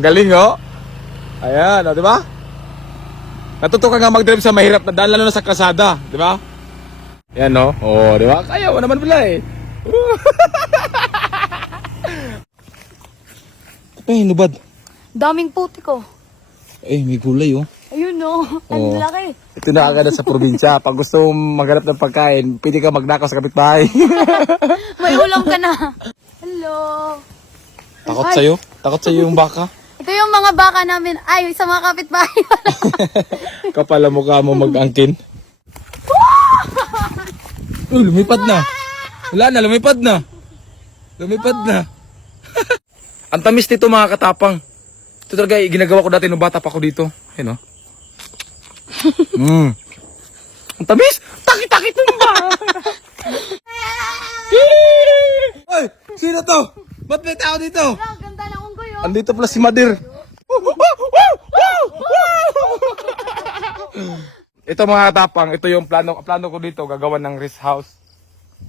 Galing oh. Ayan, di ba? Natuto ka nga mag-drive sa mahirap na daan, lalo na sa kalsada, di ba? Yan oh. Oh, di ba? Kaya mo naman pala eh. Ay, nubad. Daming puti ko. May gulay oh. Ayun no, ang laki. Ito na agad sa probinsya. Pag gusto mong maghanap ng pagkain, pwede ka magnakaw sa kapitbahay. May ulam ka na. Hello. Takot sa'yo? Takot sa'yo yung baka? Ito yung mga baka namin. Ay, sa mga kapitbahay. Kapala mukha mo mag-angkin. Lumipad na. Wala na, lumipad na. Lumipad na. Ang tamis nito mga katapang. Ito talaga ginagawa ko dati nung bata pa ako dito. Ayun o. Ang tamis! Takit-takit mo ba? Ay! Sino to? Ba't may tao dito? Ang ganda ng unggoy oh. Andito pala si Madir. Ito mga katapang, ito yung plano ko dito, gagawa ng rest house.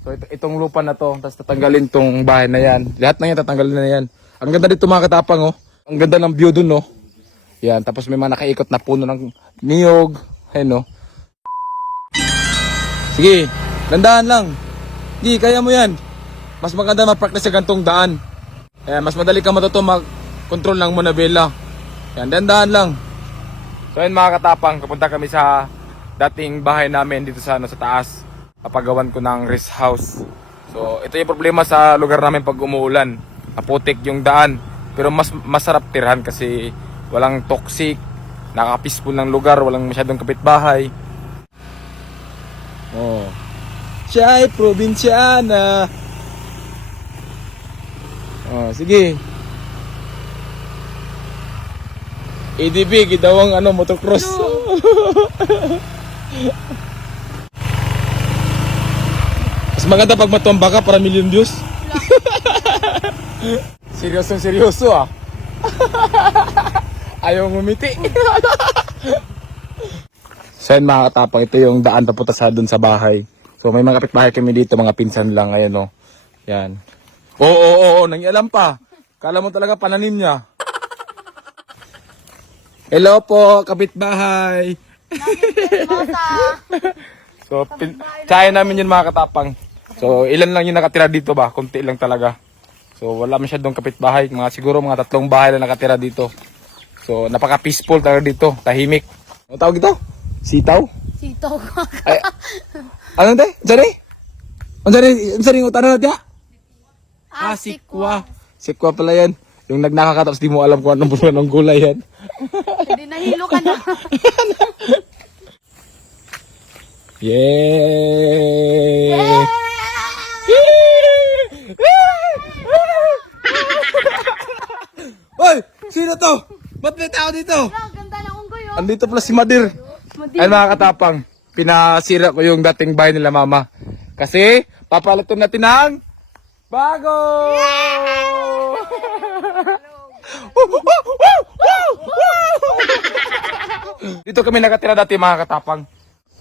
So itong lupa na to, tapos tatanggalin tong bahay na yan. Lahat na yan, tatanggalin na yan. Ang ganda dito mga katapang oh. Ang ganda ng view dun oh. Yan, tapos may mga nakaikot na puno ng niyog. Ayun oh. Sige, dandahan lang. Sige, kaya mo yan. Mas maganda mag-practice sa gantong daan. Mas madali ka matuto mag-control ng Monabella. Yan, dandahan lang. So yun mga katapang, kapunta kami sa dating bahay namin dito sa taas. Papagawan ko ng rest house. So ito yung problema sa lugar namin pag umuulan. Aputik yung daan. Pero masarap tirhan kasi walang toxic, naka-peaceful ng lugar, walang masyadong kapitbahay. Oh. Siya ay probinsyana. Oh, sige. ADB, gidawang motocross. Mas maganda pag matumba ka para million views. Seryoso ah. Ayaw ngumiti. So yun mga katapang, ito yung daan papunta sa dun sa bahay. So may mga kapitbahay kami dito, mga pinsan lang. Ayan o. Yan. Oo, nangialam pa. Kala mo talaga pananim niya. Hello po, kapitbahay. So, kaya namin yun mga katapang. So, ilan lang yung nakatira dito ba? Kunti lang talaga. So, wala masyadong kapitbahay. Siguro mga 3 bahay na nakatira dito. So, napaka-peaceful talaga dito. Tahimik. Ano tawag ito? Sitaw? Sitaw ko. Ay, ano tayo? Sorry? Ang sorry yung utana natin ha? Sikwa. Sikwa pala yan. Yung nagnakaka tapos di mo alam kung anong bunga ng gulay yan. Hindi nahilo ka na. Yay! Hoy! Sino to? Ba't may tao dito? Ang ganda ng unggoy oh. Andito pala si Madir. Ay mga katapang, pinasira ko yung dating bahay nila mama. Kasi papalitan natin ng bago! Dito kami nakatira dati mga katapang.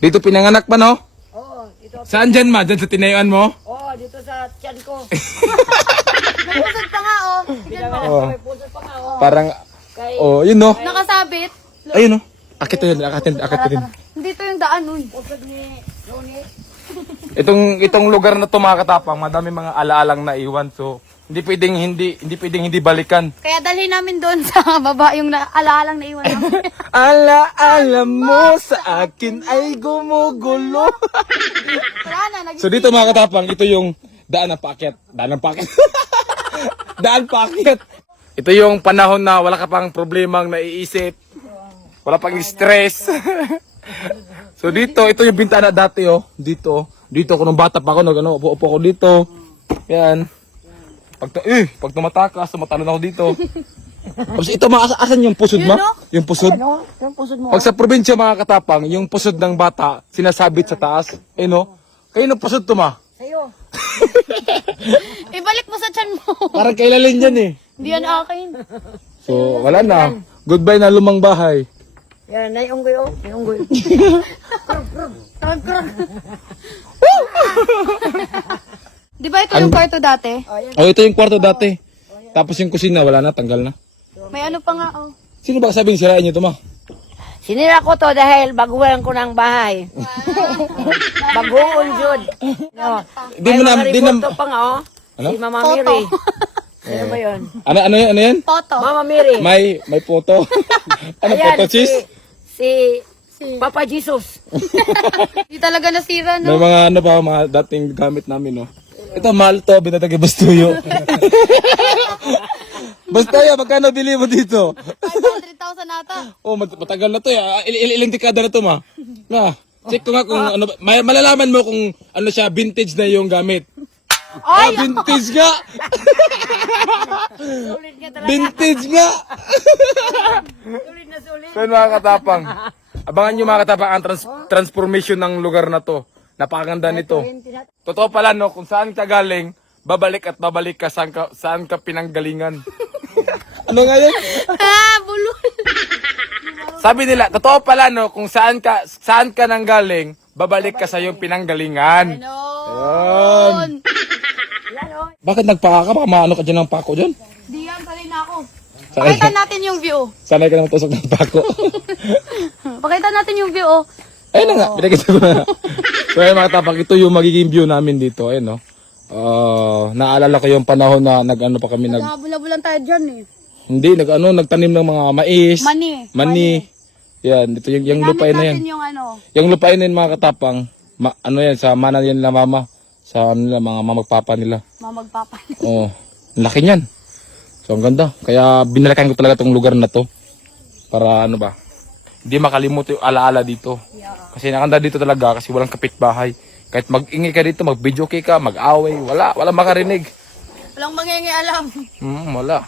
Dito pinanganak pa no? Oo, dito. Saan dyan ma? Dyan sa tinayuan mo? Oo, dito sa tiyan ko. May pusod pa nga oh. Tignan mo. Oh. May puso pa nga, oh. Parang, Kay oh yun no? Nakasabit. Ayun no? Akit yun, akit din. Dito yung daan uy. pusod ni Ronnie. Itong lugar na to mga katapang, madami mga alaalang naiwan. So, hindi pwedeng hindi balikan. Kaya dalhin namin doon sa baba yung alaalang na iwan namin. Alaala mo sa akin ay gumugulo. Wala na, So dito mga katapang, ito yung daan ng paakyat. Daan paakyat. Ito yung panahon na wala ka pang problemang naiisip. Wala pang stress. So dito, ito yung bintana dati oh. Dito ako nung bata pa ako, upo ako dito. Yan. Pag tumatakas, tumatalon ako dito. Tapos ito, asan yung pusod ma? Yung pusod? Ano? Yung pusod mo. Pag sa probinsya mga katapang, yung pusod ng bata, sinasabit sa taas. Eh no? Kayo ng pusod to ma? Sa'yo. Ibalik mo sa tiyan mo. Parang kailalin yan eh. Hindi yan akin. So, wala na. Goodbye na lumang bahay. Yan, naiunggoy, oh. Naiunggoy. Di ba ito yung kwarto dati? Oh, ito yung kwarto dati. Tapos yung kusina, wala na, tanggal na. May ano pa nga, oh. Sino ba sabing sirain niyo ito, ma? Sinira ko to dahil baguhan ko ng bahay. Baguon jud. No. Di mo na, di na, pa nga oh. Ano? Si Mama Photo. Miri. Ano ba yun? ano yan? Photo. Mama Miri. May photo. Ano Ayan, photo, cheese? Si Papa Jesus. Di talaga nasira, May no? mga ano pa, mga dating gamit namin, no? Ito, mahal to, binatagi Bastuyo. Bastuyo, magkano bili mo dito? 500,000 ata. Oh, matagal na to, ilang dekada na to, ma. Na, check ko nga kung ano, malalaman mo kung ano siya, vintage na yung gamit. Ay! Vintage nga! Sulit nga talaga. Vintage nga! Sulit na sulit. So, mga katapang, abangan nyo mga katapang ang transformation ng lugar na to. Napakaganda nito. Totoo pala, no, kung saan ka galing, babalik at babalik ka saan ka pinanggalingan. Ano nga yun? Ah, bulol. Sabi nila, totoo pala, no, kung saan ka nang galing, babalik ka sa iyong pinanggalingan. No. Ayan. Bakit nagpaka ka? Baka maano ka dyan ng pako dyan? Di yan, sanay na ako. Sanay Pakita natin yung view. Sanay ka nang tusok ng pako. Pakita natin yung view, oh. Ayun na nga, pinakita ko na. So ayun mga tapak, ito yung magiging view namin dito. Ayun, no. Naalala ko yung panahon na nag-ano pa kami, Naghabula-bulan tayo dyan, eh. hindi, nagtanim ng mga mais. Mani. Yan, ito yung lupain na yan. natin yung ano. Yung lupain na yan mga katapang, ano yan, sa mana yan nila mama. Sa ano nila, mga mamagpapa nila. Mamagpapa. Oh, ang laki niyan. So ang ganda. Kaya binalikan ko talaga tong lugar na to. Para ano ba, hindi makalimut yung alaala dito. Kasi nakanda dito talaga kasi walang kapitbahay. Kahit mag-ingay ka dito, mag-video ka, mag-away, wala makarinig. Walang mangingialam. Wala.